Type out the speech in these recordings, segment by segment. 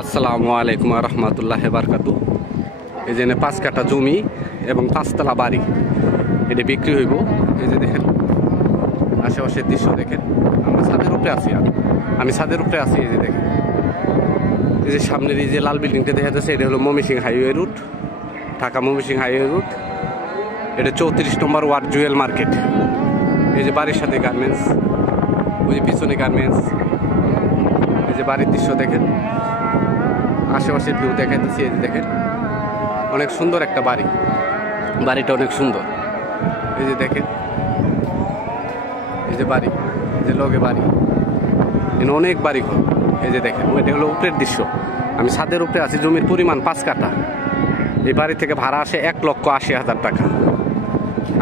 আসসালামু আলাইকুম রহমতুল্লাহ বারকাতু। এই যে 5 কাঠা জমি এবং 5 তলা বাড়ি, এটা বিক্রি হইব। এই যে দেখেন আশেপাশের দৃশ্য দেখেন। আমরা ছাদের উপরে আছি, আমি ছাদের উপরে আছি। এই যে দেখেন, এই যে সামনের এই যে লাল বিল্ডিংটা দেখা যাচ্ছে, এটা হলো Mymensingh highway root, Dhaka Mymensingh highway root. এটা 34 নম্বর ওয়ার্ড জুয়েল মার্কেট। এই যে বাড়ির সাথে গার্মেন্টস, ওই যে পিছনে গার্মেন্টস। এই যে বাড়ির দৃশ্য দেখেন, আশেপাশের ভিউ দেখাইতেছি। এই যে দেখেন, অনেক সুন্দর একটা বাড়ি, বাড়িটা অনেক সুন্দর। এই যে দেখেন, এই যে বাড়ি, এই যে লগে বাড়ি, এখানে অনেক বাড়ি ঘর। এই যে দেখেন, ওইটা হলো উপরের দৃশ্য। আমি ছাদের উপরে আছি। জমির পরিমাণ 5 কাঠা। এই বাড়ি থেকে ভাড়া আসে 1,80,000 টাকা।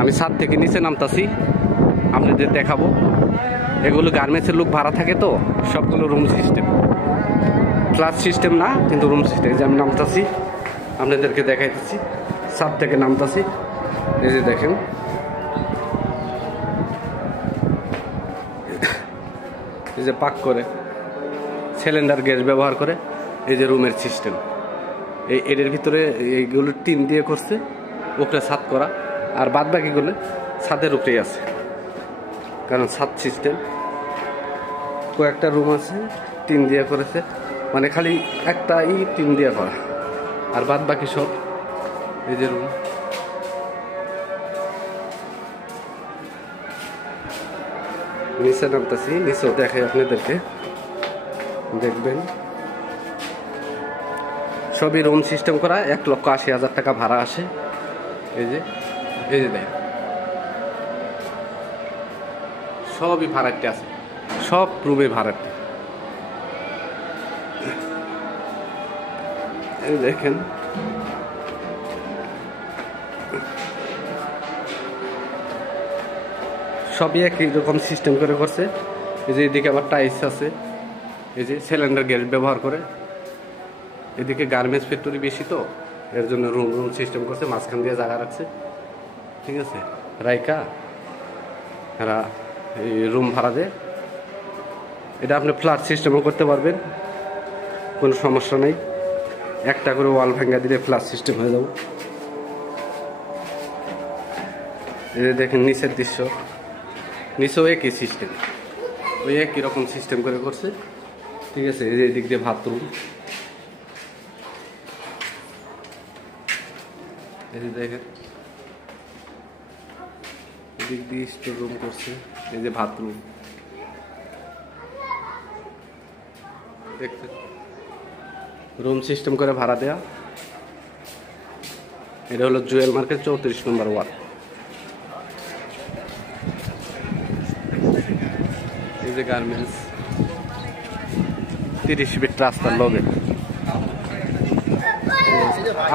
আমি ছাদ থেকে নিচে নামতাছি, আপনাদের দেখাবো। এগুলো গার্মেন্টসের লোক ভাড়া থাকে, তো সবগুলো রুম সিস্টেম, ফ্ল্যাট সিস্টেম না, কিন্তু রুম সিস্টেম। যে আমি নামতাছি, আপনাদেরকে দেখাইতেছি, ছাদ থেকে নামতাছি। এই যে দেখেন, এই যে পাক করে সিলিন্ডার গ্যাস ব্যবহার করে। এই যে রুমের সিস্টেম, এর ভিতরে এইগুলো টিন দিয়ে করছে, উপরে ছাদ করা, আর বাদ বাকিগুলো ছাদের উপরেই আছে, কারণ ছাদ সিস্টেম। কয়েকটা রুম আছে টিন দিয়ে করেছে, মানে খালি একটা টিন দিয়ে করা, আর বাদ বাকি সব এই যে রুম। নিচে নামতেছি, নিচেও দেখাই আপনাদেরকে, দেখবেন। সবই রুম সিস্টেম করা, 1,80,000 টাকা ভাড়া আসে। এই যে দেখেন, সবই ভাড়াটি আছে, সব রুমে ভাড়াটি। দেখেন, সবই একই রকম সিস্টেম করে করছে। এই যে এদিকে আবার টাইলস আছে, এই যে সিলিন্ডার গ্যাস ব্যবহার করে। এদিকে গার্মেন্টস ফ্যাক্টরি বেশি, তো এর জন্য রুম সিস্টেম করছে, মাঝখান দিয়ে জায়গা রাখছে। ঠিক আছে, রাইকা এরা এই রুম ভাড়া দেয়। এটা আপনি ফ্ল্যাট সিস্টেমও করতে পারবেন, কোনো সমস্যা নেই। একটা করে ওয়াল ভাঙ্গা দিলে ফ্ল্যাট সিস্টেম হয়ে যাবে। এই যে দেখেন নিচের দৃশ্য, নিচেও একই সিস্টেম, ওই একই রকম সিস্টেম করে করছে। ঠিক আছে, এই যে এদিক দিয়ে বাথরুম, এই যে দেখেন এদিক দিয়ে স্টোর রুম করছে। এই যে বাথরুম দেখছেন, রুম সিস্টেম করে ভাড়া দেয়া। এটা হলো জুয়েল মার্কেট, 34 নম্বর ওয়ার্ড। এই যে গার্মেন্টস, 30 ফিট রাস্তার লগে।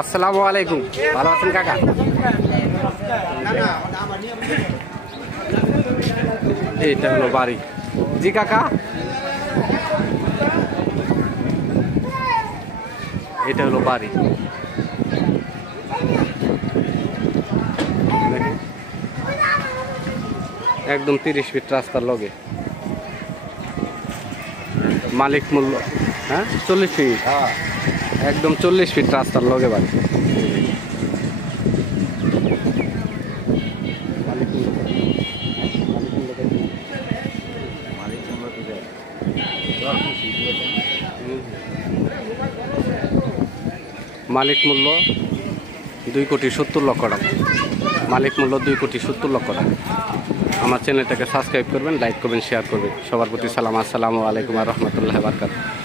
আসসালামু আলাইকুম, ভালো আছেন কাকা? এইটা হলো বাড়ি। জি কাকা, এটা হলো বাড়ি। একদম 30 ফিট রাস্তার লগে। মালিক মূল্য 40 ফিট, একদম 40 ফিট রাস্তার লগে বাড়ি। মালিক মূল্য 2,70,00,000 টাকা। মালিক মূল্য 2,70,00,000 টাকা। আমার চ্যানেলটাকে সাবস্ক্রাইব করবেন, লাইক করবেন, শেয়ার করবেন। সবার প্রতি সালাম। আসসালামু আলাইকুম রহমতুল্লাহ বারকাতুহু।